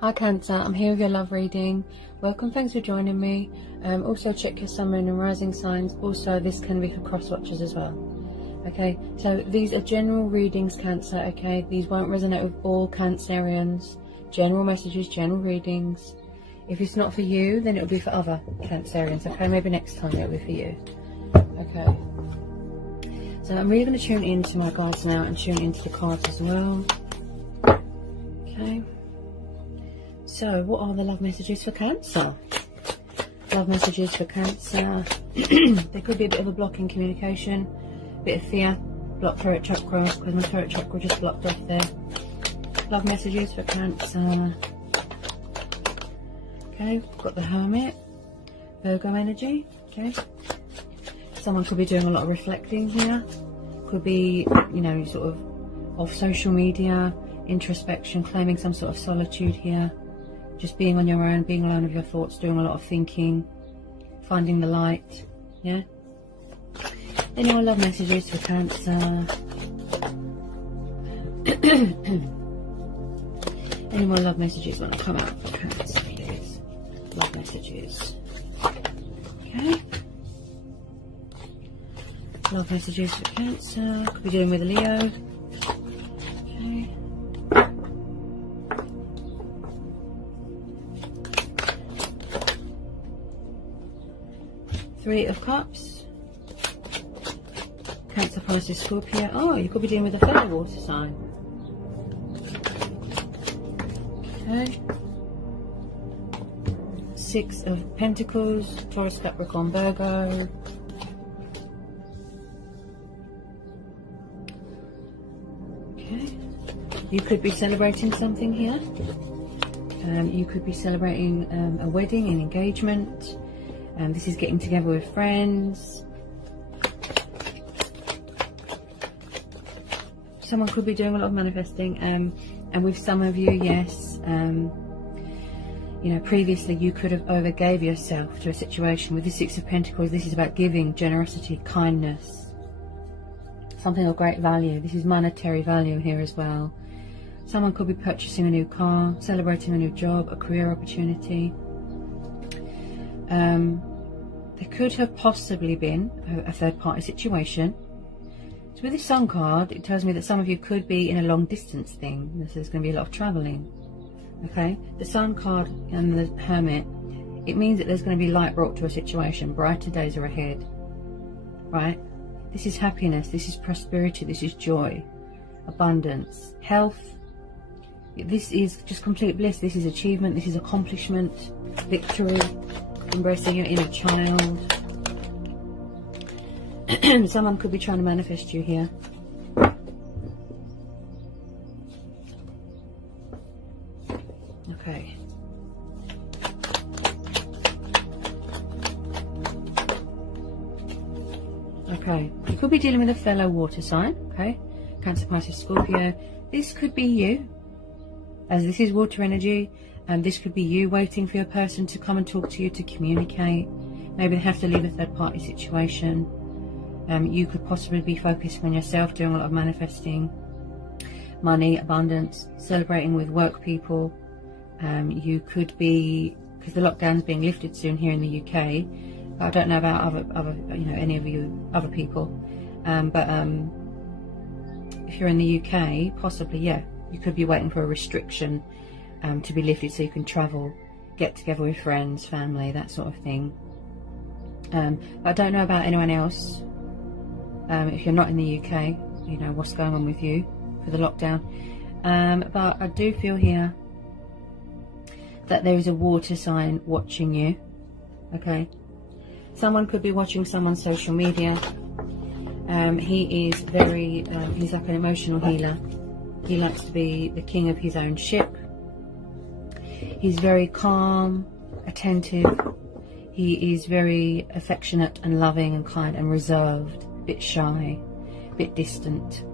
Hi Cancer, I'm here with your love reading. Welcome, thanks for joining me. Also check your sun, moon and rising signs. Also this can be for cross watchers as well. Okay, so these are general readings, Cancer. Okay, these won't resonate with all Cancerians. General messages, general readings. If it's not for you, then it'll be for other Cancerians. Okay, maybe next time it'll be for you. Okay, so I'm really going to tune into my guides now and tune into the cards as well. Okay. So, what are the love messages for Cancer? Love messages for Cancer. There could be a bit of a block in communication, a bit of fear, blocked throat chakra, because my throat chakra just blocked off there. Love messages for Cancer. Okay, got the Hermit, Virgo energy. Okay, someone could be doing a lot of reflecting here. Could be, you know, sort of off social media, introspection, claiming some sort of solitude here. Just being on your own, being alone with your thoughts, doing a lot of thinking, finding the light, yeah? Any more love messages for Cancer? Any more love messages want to come out for Cancer, please? Love messages. Okay. Love messages for Cancer. Could be doing with a Leo. Okay. Three of Cups. Cancer, Pisces, Scorpio. Oh, you could be dealing with a fellow water sign. Okay. Six of Pentacles. Taurus, Capricorn, Virgo. Okay. You could be celebrating something here. You could be celebrating a wedding, an engagement. This is getting together with friends. Someone could be doing a lot of manifesting, and with some of you, yes, you know, previously you could have overgave yourself to a situation. With the Six of Pentacles, this is about giving, generosity, kindness, something of great value. This is monetary value here as well. Someone could be purchasing a new car, celebrating a new job, a career opportunity. There could have possibly been a third-party situation. So with the Sun card, it tells me that some of you could be in a long-distance thing. There's going to be a lot of travelling. Okay, the Sun card and the Hermit, it means that there's going to be light brought to a situation. Brighter days are ahead. Right? This is happiness. This is prosperity. This is joy, abundance, health. This is just complete bliss. This is achievement. This is accomplishment, victory. Embracing your inner child. Someone could be trying to manifest you here. Okay. Okay. You could be dealing with a fellow water sign. Okay. Cancer, Pisces, Scorpio. This could be you, as this is water energy. This could be you waiting for your person to come and talk to you, to communicate. Maybe they have to leave a third-party situation. You could possibly be focusing on yourself, doing a lot of manifesting. Money, abundance, celebrating with work people. You could be, because the lockdown's being lifted soon here in the UK. But I don't know about other, you know, any of you other people. But if you're in the UK, possibly, yeah, you could be waiting for a restriction to be lifted so you can travel, get together with friends, family, that sort of thing. But I don't know about anyone else. If you're not in the UK, you know what's going on with you for the lockdown. But I do feel here that there is a water sign watching you. Okay, someone could be watching someone's social media. He is very, he's like an emotional healer. He likes to be the king of his own ship. He's very calm, attentive. He is very affectionate and loving and kind and reserved, a bit shy, a bit distant.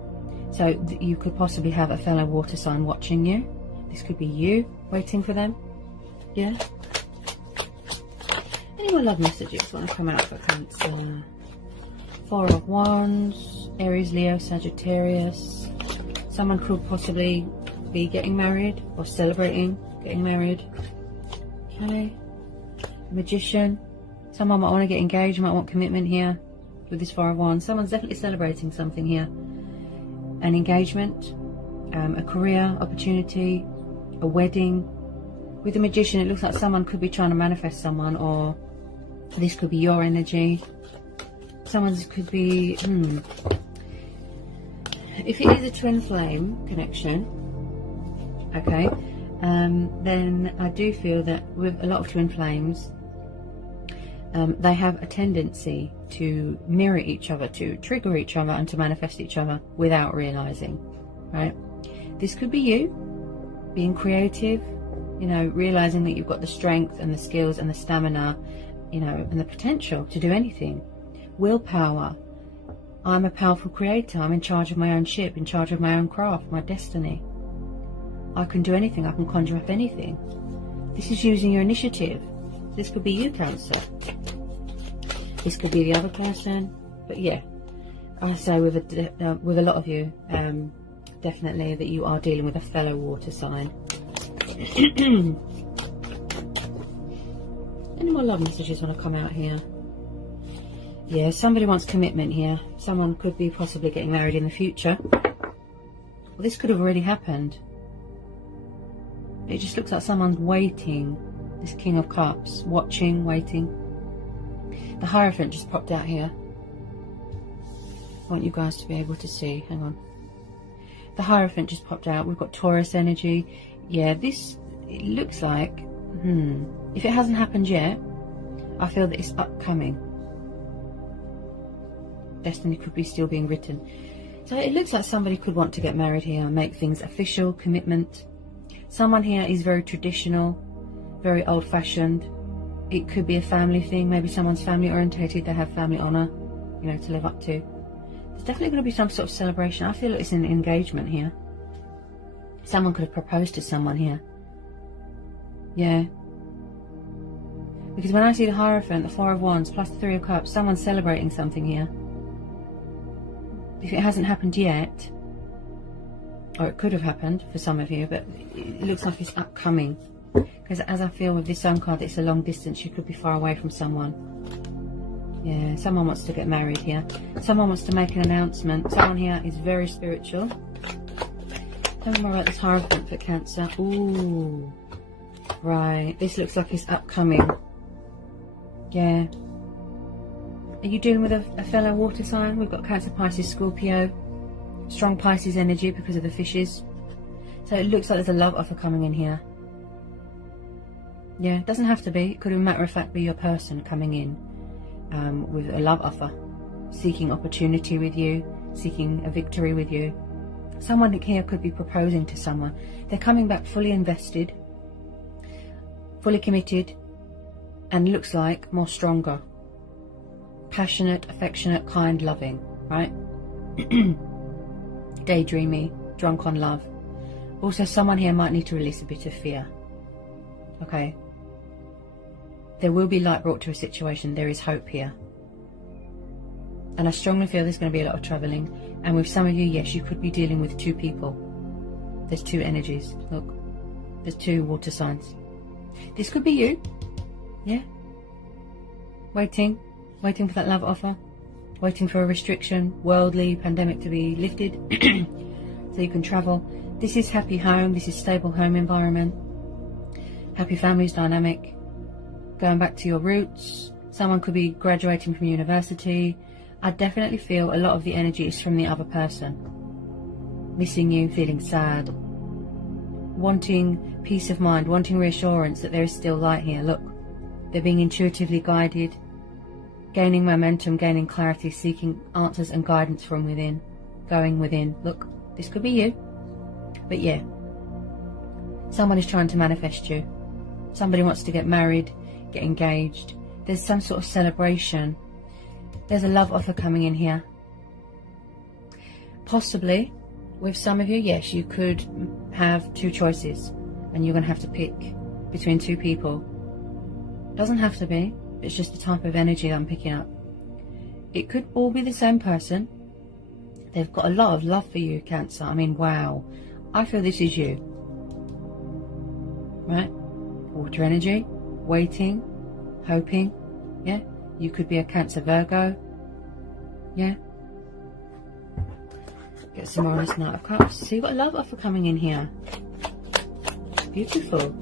So you could possibly have a fellow water sign watching you. This could be you waiting for them. Yeah. Any more love messages want to come out for Cancer? Four of Wands, Aries, Leo, Sagittarius. Someone could possibly be getting married or celebrating getting married. Okay. Magician. Someone might want to get engaged, might want commitment here with this Four of Wands. Someone's definitely celebrating something here. An engagement, a career opportunity, a wedding. With the Magician, it looks like someone could be trying to manifest someone, or this could be your energy. Someone's could be, if it is a twin flame connection, okay, then I do feel that with a lot of twin flames, they have a tendency to mirror each other, to trigger each other, and to manifest each other without realizing, right? This could be you being creative, you know, realizing that you've got the strength and the skills and the stamina, you know, and the potential to do anything. Willpower. I'm a powerful creator. I'm in charge of my own ship, in charge of my own craft, my destiny. I can do anything. I can conjure up anything. This is using your initiative. This could be you, Cancer. This could be the other person. But yeah, I say with a lot of you, definitely that you are dealing with a fellow water sign. Any more love messages want to come out here? Yeah, somebody wants commitment here. Someone could be possibly getting married in the future. Well, this could have already happened. It just looks like someone's waiting. This King of Cups, watching, waiting. The Hierophant just popped out here. I want you guys to be able to see. Hang on. The Hierophant just popped out. We've got Taurus energy. Yeah, this, it looks like, if it hasn't happened yet, I feel that it's upcoming. Destiny could be still being written. So it looks like somebody could want to get married here, make things official, commitment. Someone here is very traditional, very old-fashioned. It could be a family thing. Maybe someone's family orientated. They have family honour, you know, to live up to. There's definitely going to be some sort of celebration. I feel like it's an engagement here. Someone could have proposed to someone here. Yeah. Because when I see the Hierophant, the Four of Wands, plus the Three of Cups, someone's celebrating something here. If it hasn't happened yet, or it could have happened for some of you, but it looks like it's upcoming. Because as I feel with this Sun card, it's a long distance. You could be far away from someone. Yeah, someone wants to get married here. Someone wants to make an announcement. Someone here is very spiritual. Tell me more about this Hierophant for Cancer. Ooh. Right. This looks like it's upcoming. Yeah. Are you dealing with a fellow water sign? We've got Cancer, Pisces, Scorpio. Strong Pisces energy because of the fishes. So it looks like there's a love offer coming in here. Yeah, it doesn't have to be. It could, as a matter of fact, be your person coming in with a love offer. Seeking opportunity with you. Seeking a victory with you. Someone here could be proposing to someone. They're coming back fully invested. Fully committed. And looks like more stronger. Passionate, affectionate, kind, loving. Right? Daydreamy, drunk on love. Also, someone here might need to release a bit of fear. Okay. There will be light brought to a situation. There is hope here. And I strongly feel there's going to be a lot of travelling. And with some of you, yes, you could be dealing with two people. There's two energies. Look. There's two water signs. This could be you. Yeah. Waiting for that love offer. Waiting for a restriction, worldly, pandemic to be lifted. So you can travel. This is happy home. This is stable home environment. Happy families dynamic. Going back to your roots. Someone could be graduating from university. I definitely feel a lot of the energy is from the other person. Missing you, feeling sad. Wanting peace of mind, wanting reassurance that there is still light here. Look, they're being intuitively guided. Gaining momentum, gaining clarity, seeking answers and guidance from within. Going within. Look, this could be you. But yeah. Someone is trying to manifest you. Somebody wants to get married, get engaged. There's some sort of celebration. There's a love offer coming in here. Possibly, with some of you, yes, you could have two choices. And you're going to have to pick between two people. Doesn't have to be. It's just the type of energy I'm picking up. It could all be the same person. They've got a lot of love for you, Cancer. I mean, wow. I feel this is you. right? Water energy, waiting, hoping, yeah? You could be a Cancer, Virgo, yeah? Get some more on this Knight of Cups. So you've got a love offer coming in here. Beautiful.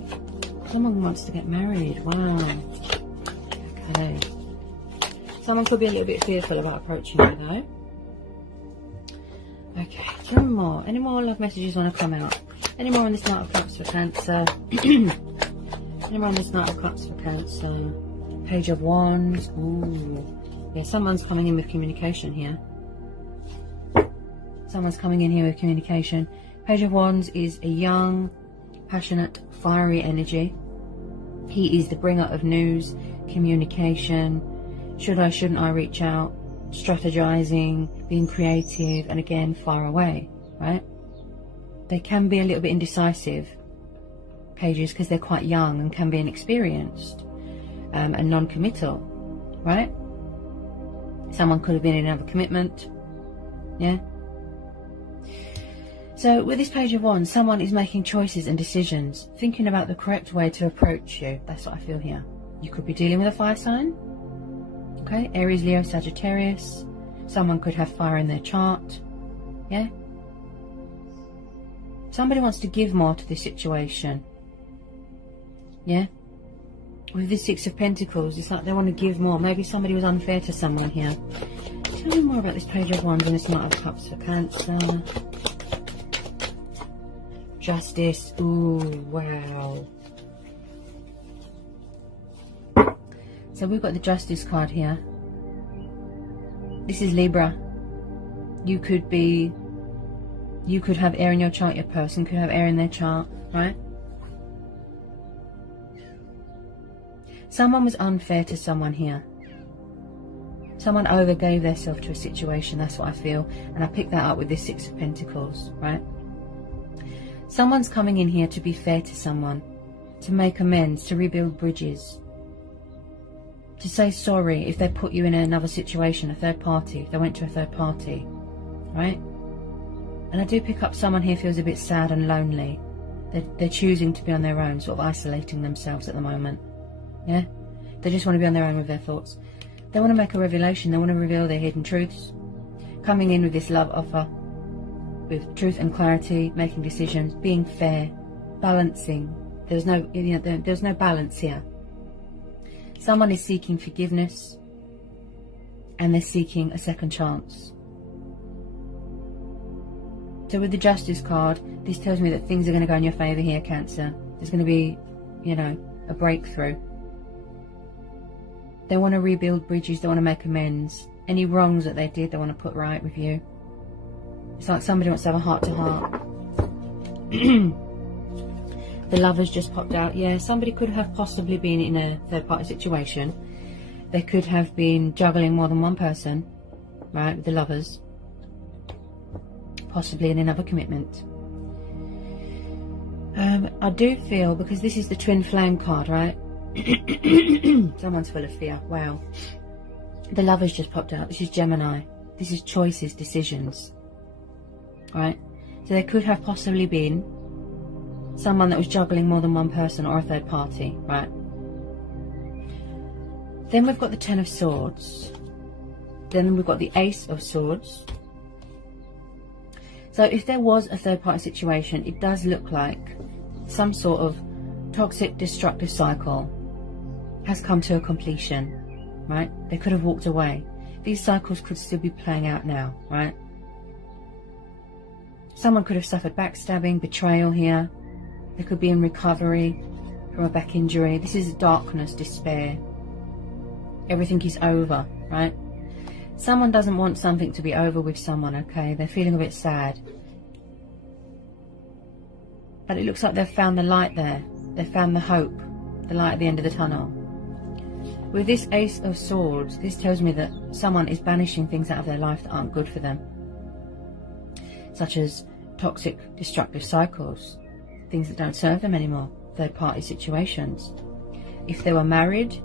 Someone wants to get married. Wow. Okay. Someone could be a little bit fearful about approaching you though. Okay, some more. Any more love messages want to come out? Any more on this Knight of Cups for Cancer? Any more on this Knight of Cups for Cancer? Page of Wands. Ooh. Yeah, someone's coming in with communication here. Someone's coming in here with communication. Page of Wands is a young, passionate, fiery energy. He is the bringer of news, communication. Should I, shouldn't I reach out? Strategizing, being creative, and again, far away, right? They can be a little bit indecisive, pages, because they're quite young and can be inexperienced and non-committal, right? Someone could have been in another commitment, yeah? So with this Page of Wands, someone is making choices and decisions, thinking about the correct way to approach you. That's what I feel here. You could be dealing with a fire sign, okay? Aries, Leo, Sagittarius. Someone could have fire in their chart, yeah? Somebody wants to give more to this situation, yeah? With this Six of Pentacles, it's like they want to give more. Maybe somebody was unfair to someone here. Tell me more about this Page of Wands and this Knight of Cups for Cancer. Justice. Ooh, wow. So we've got the Justice card here. This is Libra. You could have air in your chart. Your person could have air in their chart, right? Someone was unfair to someone here. Someone overgave themselves to a situation. That's what I feel. And I picked that up with this Six of Pentacles, right? Someone's coming in here to be fair to someone, to make amends, to rebuild bridges, to say sorry if they put you in another situation, a third party, if they went to a third party, right? And I do pick up someone here feels a bit sad and lonely. They're choosing to be on their own, sort of isolating themselves at the moment, yeah? They just want to be on their own with their thoughts. They want to make a revelation, they want to reveal their hidden truths. Coming in with this love offer, with truth and clarity, making decisions, being fair, balancing. There's no, there's no balance here. Someone is seeking forgiveness, and they're seeking a second chance. So with the Justice card, this tells me that things are going to go in your favour here, Cancer. There's going to be, you know, a breakthrough. They want to rebuild bridges, they want to make amends. Any wrongs that they did, they want to put right with you. It's like somebody wants to have a heart-to-heart. The Lovers just popped out. Yeah, somebody could have possibly been in a third-party situation. They could have been juggling more than one person, right, with the Lovers. Possibly in another commitment. I do feel, because this is the Twin Flame card, right? Someone's full of fear. Wow. The Lovers just popped out. This is Gemini. This is choices, decisions. Right? So there could have possibly been someone that was juggling more than one person or a third party, right? Then we've got the Ten of Swords. Then we've got the Ace of Swords. So if there was a third party situation, it does look like some sort of toxic, destructive cycle has come to a completion, right? They could have walked away. These cycles could still be playing out now, right? Someone could have suffered backstabbing, betrayal here. They could be in recovery from a back injury. This is darkness, despair. Everything is over, right? Someone doesn't want something to be over with someone, okay? They're feeling a bit sad. But it looks like they've found the light there. They've found the hope, the light at the end of the tunnel. With this Ace of Swords, this tells me that someone is banishing things out of their life that aren't good for them. Such as toxic, destructive cycles, things that don't serve them anymore, third-party situations. If they were married,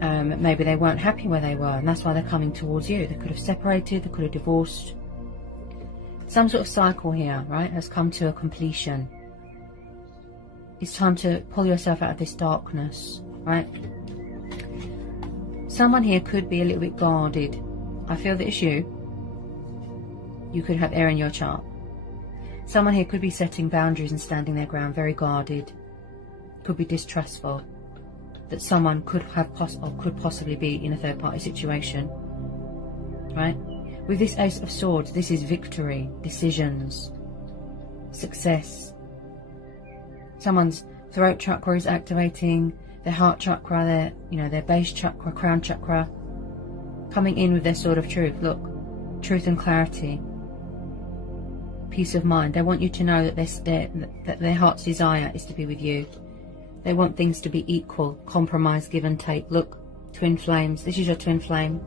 maybe they weren't happy where they were, and that's why they're coming towards you. They could have separated, they could have divorced. Some sort of cycle here, right, has come to a completion. It's time to pull yourself out of this darkness, right? Someone here could be a little bit guarded. I feel that it's you. You could have air in your chart. Someone here could be setting boundaries and standing their ground, very guarded. Could be distrustful that someone could have could possibly be in a third-party situation, right? With this Ace of Swords, this is victory, decisions, success. Someone's throat chakra is activating, their heart chakra, their base chakra, crown chakra, coming in with their sword of truth. Look, truth and clarity, peace of mind. They want you to know that their heart's desire is to be with you. They want things to be equal, compromise, give and take. Look, twin flames. This is your twin flame.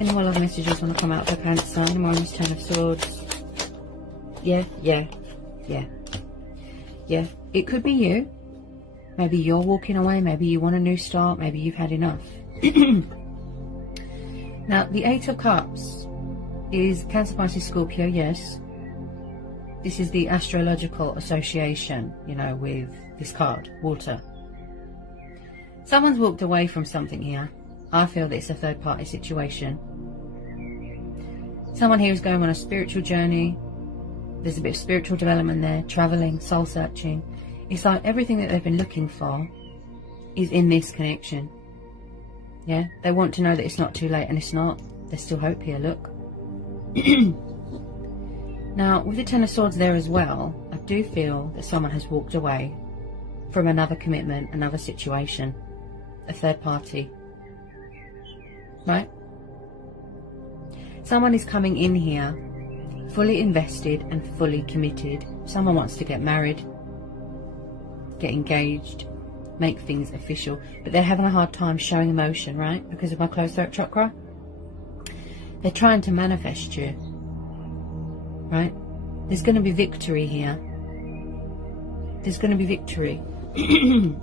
Any more love messages want to come out for Cancer? Any more on this Ten of Swords? Yeah. It could be you. Maybe you're walking away. Maybe you want a new start. Maybe you've had enough. Now, the Eight of Cups is Cancer, Pisces, Scorpio, yes. This is the astrological association, with this card, water. Someone's walked away from something here. I feel that it's a third-party situation. Someone here is going on a spiritual journey. There's a bit of spiritual development there, traveling, soul-searching. It's like everything that they've been looking for is in this connection. Yeah, they want to know that it's not too late, and it's not. There's still hope here, look. Now, with the Ten of Swords there as well, I do feel that someone has walked away from another commitment, another situation, a third party. Right? Someone is coming in here fully invested and fully committed. Someone wants to get married, get engaged, make things official, but they're having a hard time showing emotion, right? Because of my closed throat chakra. They're trying to manifest you, right? There's going to be victory here. There's going to be victory. Hang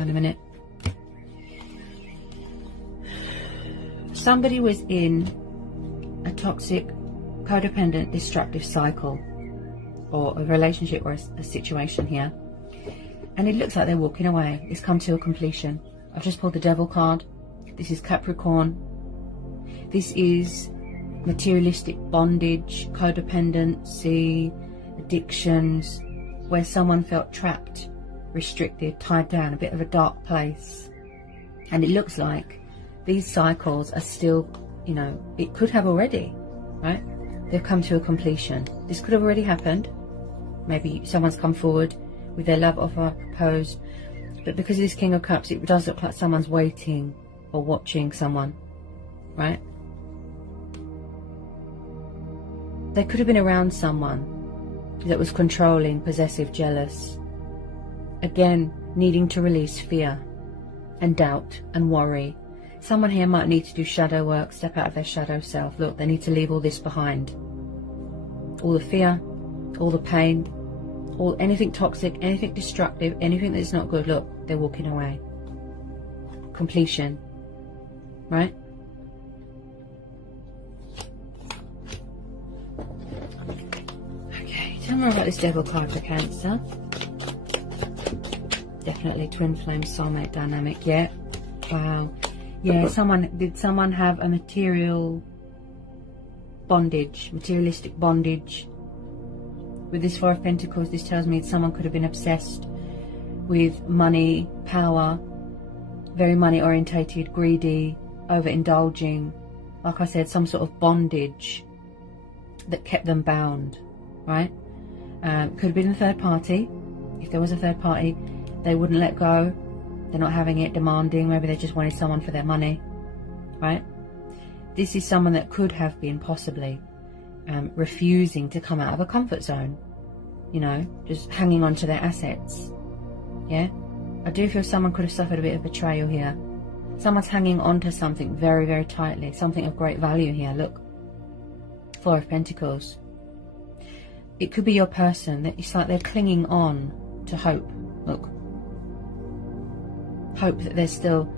on a minute. Somebody was in a toxic, codependent, destructive cycle, or a relationship or a situation here, and it looks like they're walking away. It's come to a completion. I've just pulled the Devil card. This is Capricorn. This is materialistic bondage, codependency, addictions, where someone felt trapped, restricted, tied down, a bit of a dark place. And it looks like these cycles are still, it could have already, right? They've come to a completion. This could have already happened. Maybe someone's come forward with their love offer, proposed. But because of this King of Cups, it does look like someone's waiting or watching someone, right? They could have been around someone that was controlling, possessive, jealous. Again, needing to release fear and doubt and worry. Someone here might need to do shadow work, step out of their shadow self. Look, they need to leave all this behind. All the fear, all the pain, anything toxic, anything destructive, anything that's not good. Look, they're walking away. Completion, right? Okay, tell me more about this Devil card for Cancer. Definitely twin flame soulmate dynamic. Yeah. Wow. Yeah, did someone have a material bondage, materialistic bondage? With this Four of Pentacles, this tells me someone could have been obsessed with money, power, very money orientated, greedy, overindulging. Like I said, some sort of bondage that kept them bound, right? Could have been a third party. If there was a third party, they wouldn't let go. They're not having it, demanding. Maybe they just wanted someone for their money, right? This is someone that could have been possibly refusing to come out of a comfort zone, just hanging on to their assets. Yeah, I do feel someone could have suffered a bit of betrayal here. Someone's hanging on to something very, very tightly, something of great value here. Look, Four of Pentacles. It could be your person that it's like they're clinging on to hope. Look, hope that there's still,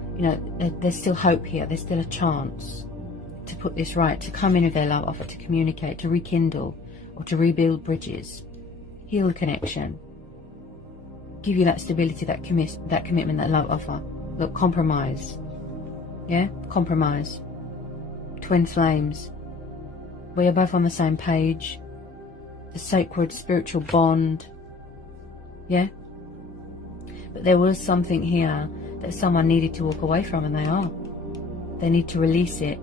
there's still hope here. There's still a chance. to put this right, to come in with their love offer, to communicate, to rekindle, or to rebuild bridges, heal the connection, give you that stability, that commitment, that love offer. Look, compromise. Yeah, compromise. Twin flames. We are both on the same page. The sacred spiritual bond. Yeah. But there was something here that someone needed to walk away from, and they are. They need to release it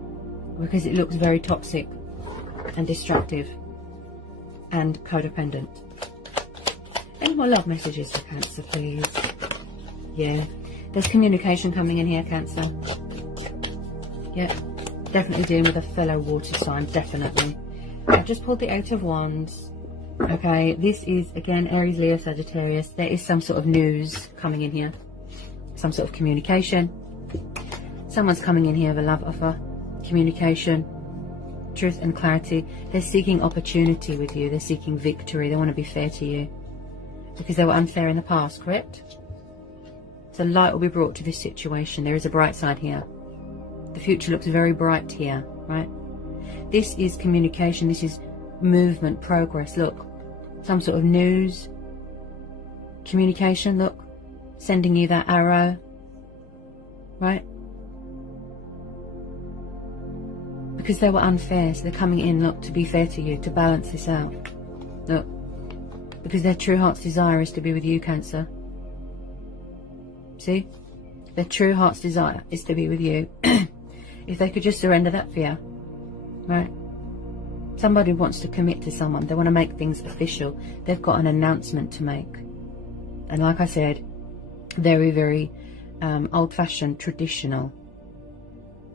because it looks very toxic and destructive and codependent. Any more love messages for Cancer, please? Yeah. There's communication coming in here, Cancer. Yeah. Definitely dealing with a fellow water sign. Definitely. I've just pulled the Eight of Wands. Okay. This is, again, Aries, Leo, Sagittarius. There is some sort of news coming in here. Some sort of communication. Someone's coming in here with a love offer. Communication. Truth and clarity. They're seeking opportunity with you. They're seeking victory. They want to be fair to you. Because they were unfair in the past, correct? So light will be brought to this situation. There is a bright side here. The future looks very bright here, right? This is communication. This is movement, progress. Look, some sort of news, communication. Look, sending you that arrow, right? Because they were unfair, so they're coming in, look, to be fair to you, to balance this out. Look, because their true heart's desire is to be with you, Cancer. See? Their true heart's desire is to be with you. If they could just surrender that fear, right? Somebody wants to commit to someone. They want to make things official. They've got an announcement to make. And like I said, very, very old-fashioned, traditional.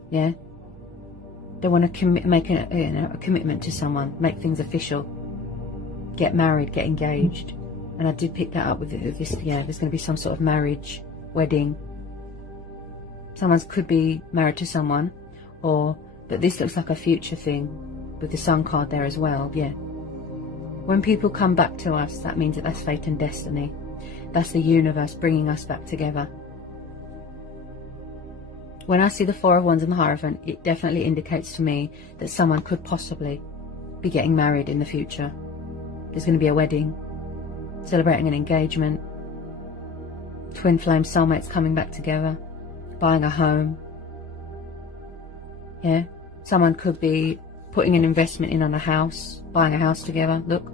Yeah? They want to make a commitment to someone, make things official, get married, get engaged. And I did pick that up with this. Yeah, there's going to be some sort of marriage, wedding. Someone could be married to someone, but this looks like a future thing with the Sun card there as well. Yeah. When people come back to us, that means that that's fate and destiny. That's the universe bringing us back together. When I see the Four of Wands and the Hierophant, it definitely indicates to me that someone could possibly be getting married in the future. There's going to be a wedding, celebrating an engagement, twin flame soulmates coming back together, buying a home. Yeah, someone could be putting an investment in on a house, buying a house together. Look,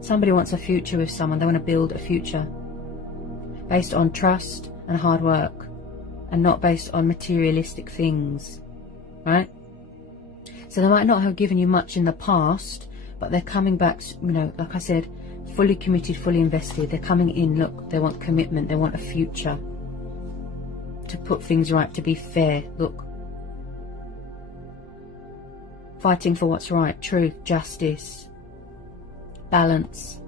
somebody wants a future with someone. They want to build a future based on trust and hard work, and not based on materialistic things, right? So they might not have given you much in the past, but they're coming back, you know, like I said, fully committed, fully invested. They're coming in, look, they want commitment, they want a future, to put things right, to be fair. Look, fighting for what's right, truth, justice, balance,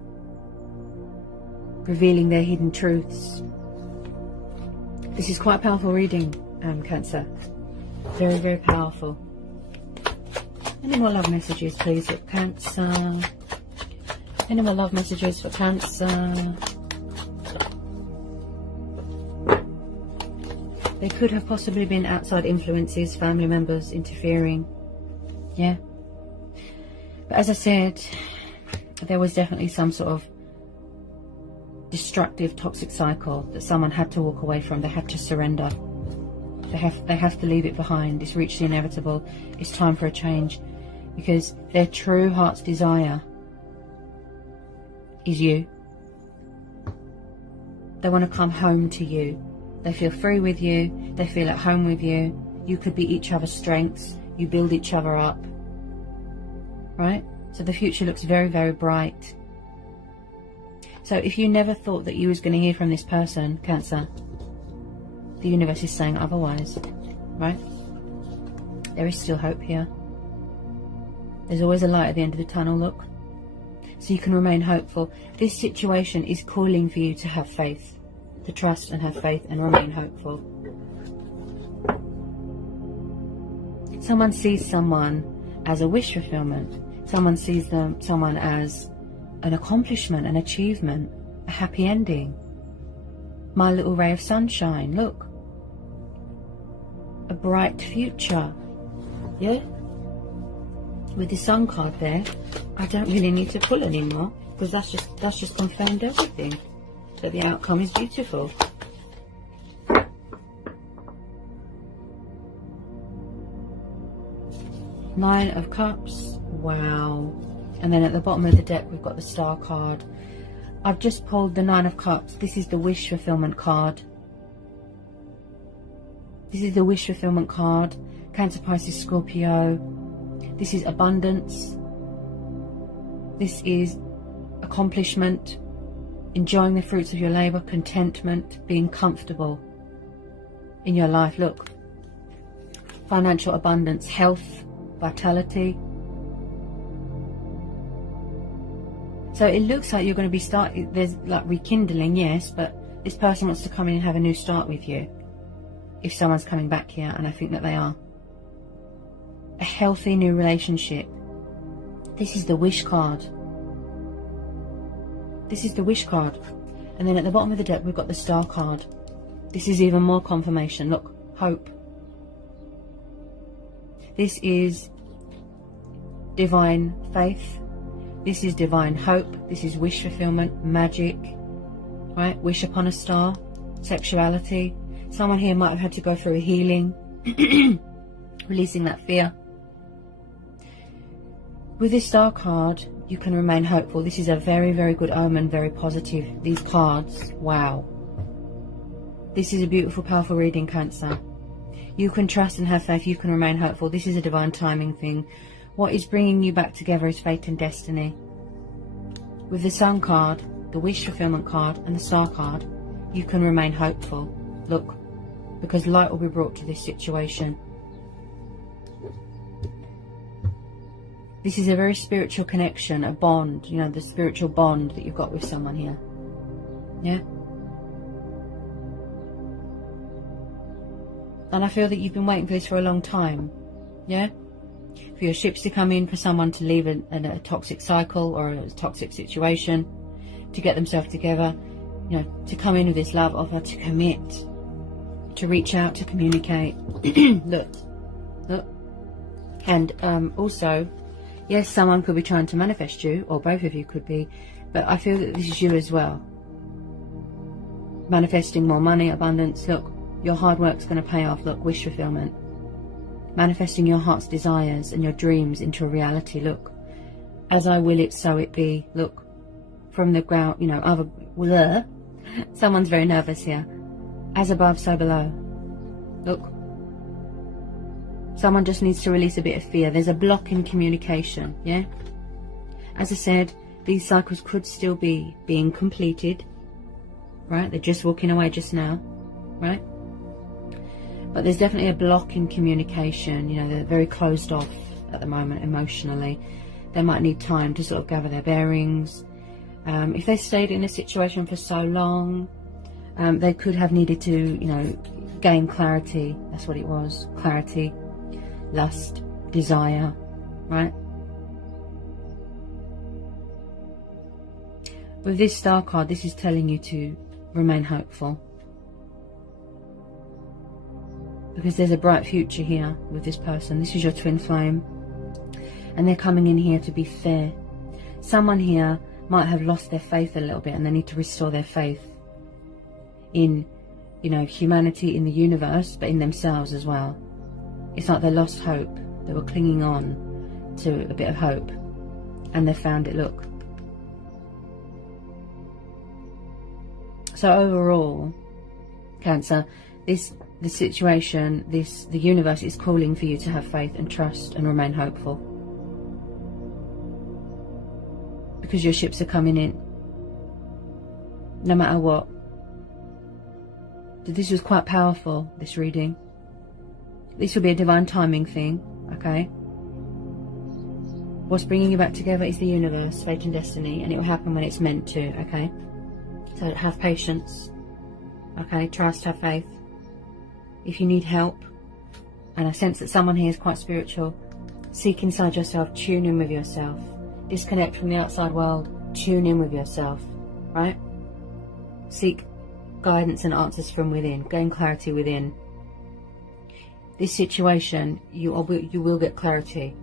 revealing their hidden truths. This is quite a powerful reading, Cancer. Very, very powerful. Any more love messages, please, for Cancer? Any more love messages for Cancer? There could have possibly been outside influences, family members interfering. Yeah. But as I said, there was definitely some sort of destructive, toxic cycle that someone had to walk away from. They had to surrender. They have to leave it behind. It's reached the inevitable. It's time for a change, because their true heart's desire is you. They want to come home to you. They feel free with you. They feel at home with you. You could be each other's strengths. You build each other up. Right? So the future looks very, very bright. So if you never thought that you was going to hear from this person, Cancer, the universe is saying otherwise, right? There is still hope here. There's always a light at the end of the tunnel, look. So you can remain hopeful. This situation is calling for you to have faith, to trust and have faith and remain hopeful. Someone sees someone as a wish fulfillment. Someone sees someone as an accomplishment, an achievement, a happy ending. My little ray of sunshine, look. A bright future. Yeah? With the Sun card there, I don't really need to pull anymore, because that's just confirmed everything, that the outcome is beautiful. Nine of Cups. Wow. And then at the bottom of the deck we've got the Star card. I've just pulled the Nine of Cups. This is the wish fulfillment card. This is the wish fulfillment card. Cancer, Pisces, Scorpio. This is abundance. This is accomplishment, enjoying the fruits of your labor, contentment, being comfortable in your life. Look, financial abundance, health, vitality. So it looks like you're going to be starting, there's like rekindling, yes, but this person wants to come in and have a new start with you. If someone's coming back here, and I think that they are. A healthy new relationship. This is the wish card. This is the wish card. And then at the bottom of the deck we've got the Star card. This is even more confirmation. Look, hope. This is divine faith. This is divine hope. This is wish fulfillment, magic, right? Wish upon a star, sexuality. Someone here might have had to go through a healing, releasing that fear. With this Star card, you can remain hopeful. This is a very, very good omen, very positive. These cards, wow. This is a beautiful, powerful reading, Cancer. You can trust and have faith. You can remain hopeful. This is a divine timing thing. What is bringing you back together is fate and destiny. With the Sun card, the wish fulfillment card, and the Star card, you can remain hopeful. Look, because light will be brought to this situation. This is a very spiritual connection, a bond, you know, the spiritual bond that you've got with someone here. Yeah? And I feel that you've been waiting for this for a long time. Yeah? For your ships to come in, for someone to leave a toxic cycle or a toxic situation, to get themselves together, you know, to come in with this love offer, to commit, to reach out, to communicate. Look. And also, yes, someone could be trying to manifest you, or both of you could be, but I feel that this is you as well. Manifesting more money, abundance. Look, your hard work's going to pay off. Look, wish fulfillment. Manifesting your heart's desires and your dreams into a reality. Look, as I will it, so it be. Look, from the ground, you know, someone's very nervous here. As above, so below. Look, someone just needs to release a bit of fear. There's a block in communication, yeah? As I said, these cycles could still be being completed, right? They're just walking away just now, right? But there's definitely a block in communication. You know, they're very closed off at the moment emotionally. They might need time to sort of gather their bearings. If they stayed in a situation for so long, they could have needed to, you know, gain clarity. That's what it was. Clarity, lust, desire, right? With this Star card, this is telling you to remain hopeful. Because there's a bright future here with this person. This is your twin flame. And they're coming in here to be fair. Someone here might have lost their faith a little bit, and they need to restore their faith in, you know, humanity, in the universe, but in themselves as well. It's like they lost hope. They were clinging on to a bit of hope, and they found it. Look. So overall, Cancer, the situation, the universe is calling for you to have faith and trust and remain hopeful. Because your ships are coming in. No matter what. This was quite powerful, this reading. This will be a divine timing thing, okay? What's bringing you back together is the universe, fate and destiny, and it will happen when it's meant to, okay? So have patience, okay? Trust, have faith. If you need help, and I sense that someone here is quite spiritual, seek inside yourself, tune in with yourself. Disconnect from the outside world, tune in with yourself, right? Seek guidance and answers from within, gain clarity within. This situation, you will get clarity.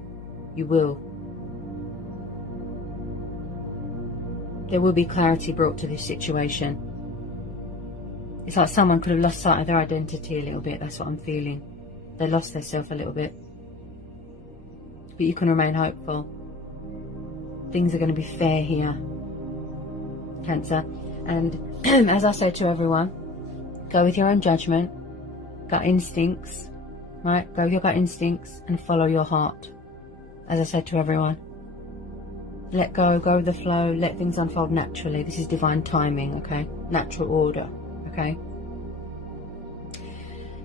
You will. There will be clarity brought to this situation. It's like someone could have lost sight of their identity a little bit. That's what I'm feeling. They lost themselves a little bit. But you can remain hopeful. Things are going to be fair here, Cancer. And as I say to everyone, go with your own judgment, gut instincts, right? Go with your gut instincts and follow your heart. As I said to everyone, let go, go with the flow, let things unfold naturally. This is divine timing, okay? Natural order, okay?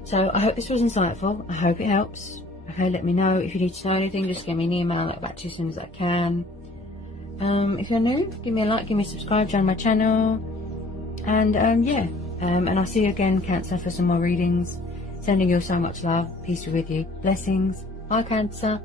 So I hope this was insightful. I hope it helps. Okay, let me know if you need to know anything. Just give me an email. I'll get back to you as soon as I can. If you're new, give me a like, give me a subscribe, join my channel. And yeah, and I'll see you again, Cancer, for some more readings. Sending you so much love. Peace be with you. Blessings. Bye, Cancer.